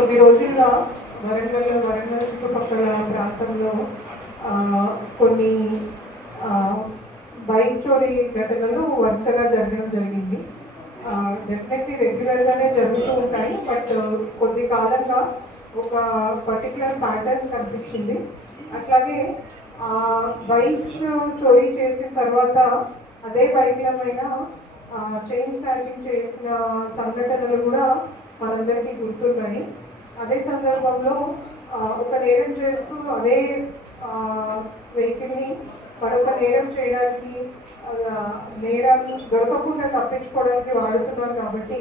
కొద్ది రోజుల్లో వరంగల్ చుట్టుపక్కల ప్రాంతంలో కొన్ని బైక్ చోరీ ఘటనలు వరుసగా జరగడం జరిగింది. డెఫినెట్లీ రెగ్యులర్గానే జరుగుతూ ఉంటాయి, బట్ కొద్ది కాలంగా ఒక పర్టికులర్ ప్యాటర్న్ కనిపించింది. అట్లాగే బైక్స్ చోరీ చేసిన తర్వాత అదే బైక్ల పైన చైన్ స్నాచింగ్ చేసిన సంఘటనలు కూడా మనందరికీ గుర్తున్నాయి. అదే సందర్భంలో ఒక నేరం చేస్తూ అదే వెహికల్ని మరొక నేరం చేయడానికి, నేరం దొరకకుండా తప్పించుకోవడానికి వాడుతున్నారు. కాబట్టి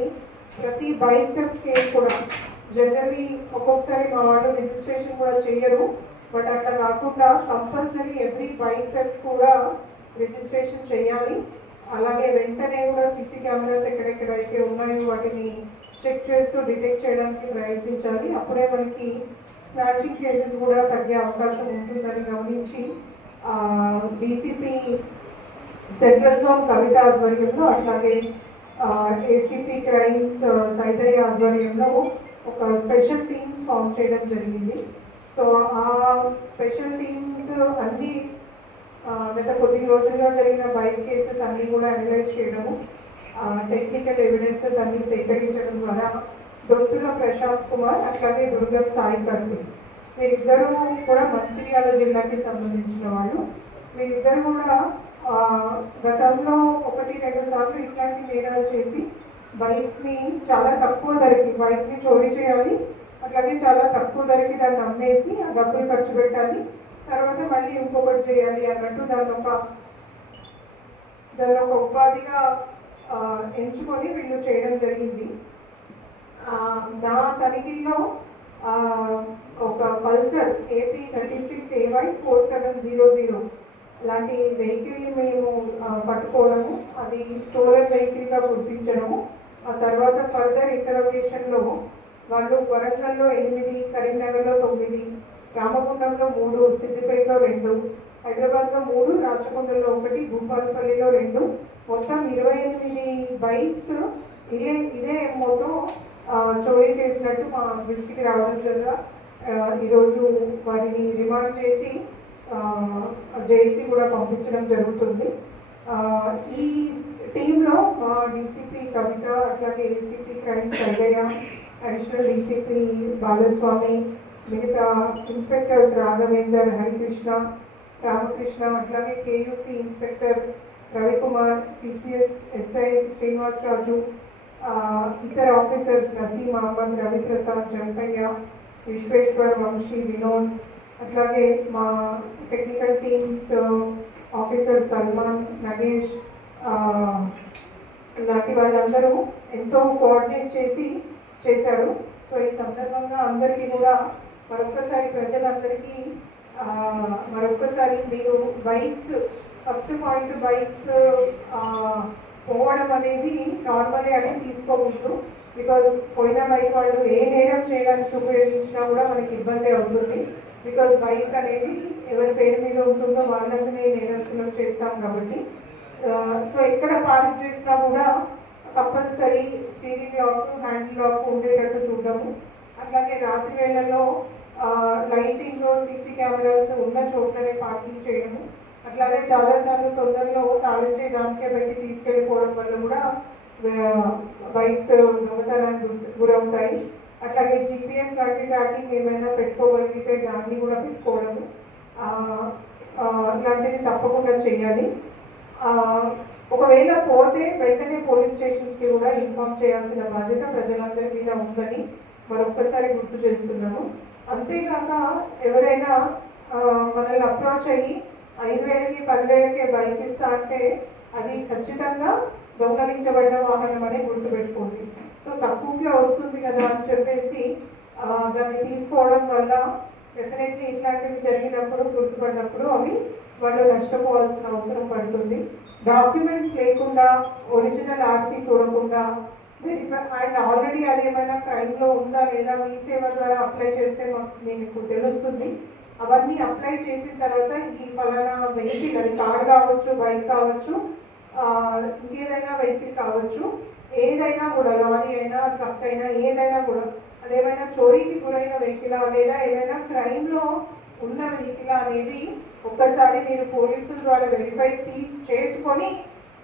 ప్రతి బైక్ కేసు కూడా జనరల్లీ ఒక్కొక్కసారి మా వాళ్ళు రిజిస్ట్రేషన్ కూడా చేయరు, బట్ అట్లా కాకుండా కంపల్సరీ ఎవ్రీ బైక్ కూడా రిజిస్ట్రేషన్ చేయాలి. అలాగే వెంటనే కూడా సీసీ కెమెరాస్ ఎక్కడెక్కడైతే ఉన్నాయో వాటిని చెక్ చేస్తూ డిటెక్ట్ చేయడానికి ప్రయత్నించాలి. అప్పుడే మనకి స్నాచింగ్ కేసెస్ కూడా తగ్గే అవకాశం ఉంటుందని గమనించి డీసీపీ సెంట్రల్ జోన్ కవిత ఆధ్వర్యంలో, అట్లాగే ఏసీపీ క్రైమ్స్ సైదయ్య ఆధ్వర్యంలో ఒక స్పెషల్ టీమ్స్ ఫామ్ చేయడం జరిగింది. సో ఆ స్పెషల్ టీమ్స్ అన్ని గత కొద్ది రోజులుగా జరిగిన బైక్ కేసెస్ అన్నీ కూడా అనలైజ్ చేయడము, టెక్నికల్ ఎవిడెన్సెస్ అన్నీ సేకరించడం ద్వారా దొత్తుల ప్రశాంత్ కుమార్ అట్లాగే దుర్గం సాయి కర్తి వీరిద్దరూ కూడా మంచిర్యాల జిల్లాకి సంబంధించిన వాళ్ళు. వీరిద్దరు కూడా గతంలో 1-2 సార్లు ఇట్లాంటి నేరాలు చేసి బైక్స్ని చాలా తక్కువ ధరకి బైక్ని చోరీ చేయాలి, అట్లాగే చాలా తక్కువ ధరకి దాన్ని అమ్మేసి ఆ డబ్బులు ఖర్చు పెట్టాలి, తర్వాత మళ్ళీ ఇంకొకటి చేయాలి అన్నట్టు దాన్ని ఒక ఉపాధిగా ఎంచుకొని వీళ్ళు చేయడం జరిగింది. నా తనిఖీల్లో ఒక పల్సర్ AP 36AY 4700 లాంటి వెహికల్ని మేము పట్టుకోవడము, అది స్టోరేజ్ వెహికల్గా గుర్తించడము. ఆ తర్వాత ఫర్దర్ ఇంటరోగేషన్లో వాళ్ళు వరంగల్లో 8, కరీంనగర్లో 9, రామగుండంలో 3, సిద్దిపేటలో 2, హైదరాబాద్లో 3, రాచకొండలో 1, భూపాలపల్లిలో 2, మొత్తం 28 బైక్స్ ఇదే ఎంఓతో చోరీ చేసినట్టు మా దృష్టికి రావడం వల్ల ఈరోజు వారిని రిమాండ్ చేసి జైలుకి కూడా పంపించడం జరుగుతుంది. ఈ టీంలో మా డీసీపీ కవిత, అట్లాగే ACP crime Saidaiah, additional DCP Balaswamy, మిగతా ఇన్స్పెక్టర్స్ రాఘవేందర్, హరికృష్ణ, రామకృష్ణ, అట్లాగే KUC inspector Ravikumar, CCS SI Srinivas Raju, ఇతర ఆఫీసర్స్ నసీం అహ్మద్, రవిప్రసాద్, జంపయ్య, విశ్వేశ్వర్, వంశీ, వినోద్, అట్లాగే మా technical teams officer Salman, Nagesh లాంటి వాళ్ళందరూ ఎంతో కోఆర్డినేట్ చేశారు. సో ఈ సందర్భంగా అందరికీ కూడా ప్రజలందరికీ మరొకసారి మీరు బైక్స్ ఫస్ట్ పాయింట్ బైక్స్ పోవడం అనేది నార్మలీ అని తీసుకోకూడదు. బికాజ్ పోయిన బైక్ వాళ్ళు ఏ నేరం చేయడానికి ఉపయోగించినా కూడా మనకి ఇబ్బంది అవుతుంది. బికాజ్ బైక్ అనేది ఎవరి పేరు మీద ఉంటుందో వాళ్ళని నేరస్తులను చేస్తాం కాబట్టి. సో ఎక్కడ పార్క్ చేసినా కూడా compulsory steering lock, handle lock ఉండేటట్టు చూడము. అట్లాగే రాత్రి వేళల్లో లైటింగ్, సీసీ కెమెరాస్ ఉన్న చోట్లనే పార్కింగ్ చేయడము. అట్లాగే చాలాసార్లు తొందరలో తాళం చేయడానికే బయట తీసుకెళ్ళిపోవడం వల్ల కూడా బైక్స్ దొంగతనానికి గురవుతాయి. అట్లాగే GPS లాంటి ట్రాకింగ్ ఏమైనా పెట్టుకోగలిగితే దాన్ని కూడా పెట్టుకోవడము ఇలాంటివి తప్పకుండా చేయాలి. ఒకవేళ పోతే వెంటనే పోలీస్ స్టేషన్స్కి కూడా ఇన్ఫార్మ్ చేయాల్సిన బాధ్యత ప్రజలందరి మీద ఉందని మరొక్కసారి గుర్తు చేస్తున్నాను. అంతేకాక ఎవరైనా మనల్ని అప్రోచ్ అయ్యి 5,000కి 10,000కే బైక్ ఇస్తా అంటే అది ఖచ్చితంగా దొంగలించబడిన వాహనం అని గుర్తుపెట్టుకోండి. సో తక్కువగా వస్తుంది కదా అని చెప్పేసి దాన్ని తీసుకోవడం వల్ల డెఫినెట్లీ ఇట్లాంటివి జరిగినప్పుడు, గుర్తుపడినప్పుడు అవి వాళ్ళు నష్టపోవాల్సిన అవసరం పడుతుంది. డాక్యుమెంట్స్ లేకుండా, ఒరిజినల్ RC చూడకుండా, అండ్ ఆల్రెడీ అది ఏమైనా క్రైమ్లో ఉందా లేదా మీ సేవ ద్వారా అప్లై చేస్తే మీకు తెలుస్తుంది. అవన్నీ అప్లై చేసిన తర్వాత ఈ ఫలానా వెహికల్, అది కార్ కావచ్చు, బైక్ కావచ్చు, ఇంకేదైనా వెహికల్ కావచ్చు, ఏదైనా కూడా లారీ అయినా ట్రక్ అయినా ఏదైనా కూడా అదేమైనా చోరీకి గురైన వెహికల్ లేదా ఏదైనా క్రైమ్లో ఉన్న వెహికల్ అనేది ఒక్కసారి మీరు పోలీసుల ద్వారా వెరిఫై చేసుకొని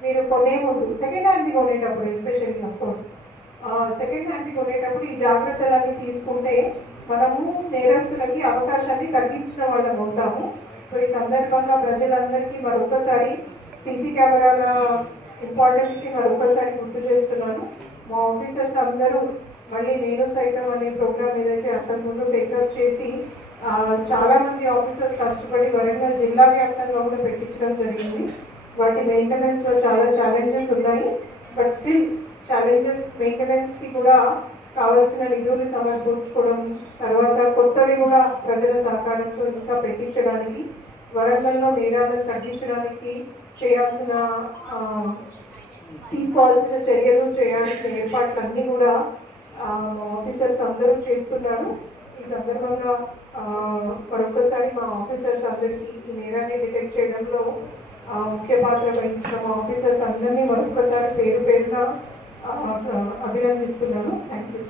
మీరు కొనే ముందు సెకండ్ హ్యాండ్ది కొనేటప్పుడు ఎస్పెషల్లీ అఫ్కోర్స్ సెకండ్ హ్యాండ్ది కొనేటప్పుడు ఈ జాగ్రత్తలన్నీ తీసుకుంటే మనము నేరస్తులకి అవకాశాన్ని తగ్గించిన వాళ్ళం ఉంటాము. సో ఈ సందర్భంగా ప్రజలందరికీ మరొకసారి సీసీ కెమెరాల ఇంపార్టెన్స్ని మరొకసారి గుర్తు చేస్తున్నాను. మా ఆఫీసర్స్ అందరూ మళ్ళీ నేను సైతం అనే ప్రోగ్రామ్ ఏదైతే అంతకుముందు టేకప్ చేసి చాలామంది ఆఫీసర్స్ కష్టపడి వరంగల్ జిల్లా వ్యాప్తంగా కూడా పెట్టించడం జరిగింది. వాటి మెయింటెనెన్స్లో చాలా ఛాలెంజెస్ ఉన్నాయి. బట్ స్టిల్ మెయింటెనెన్స్కి కూడా కావాల్సిన నిధులు సమర్పించుకోవడం, తర్వాత కొత్తవి కూడా ప్రజల సహకారంతో ఇంకా పెట్టించడానికి, వరంగల్లో నేరాలను తగ్గించడానికి తీసుకోవాల్సిన చర్యలు చేయాల్సిన ఏర్పాట్లన్నీ కూడా ఆఫీసర్స్ అందరూ చేస్తున్నారు. ఈ సందర్భంగా మరొకసారి మా ఆఫీసర్స్ అందరికీ ఈ నేరాన్ని డిటెక్ట్ చేయడంలో ముఖ్య పాత్ర వహించిన మా ఆఫీసర్స్ అందరినీ మరొకసారి పేరున అభినందిస్తున్నాను. Thank you.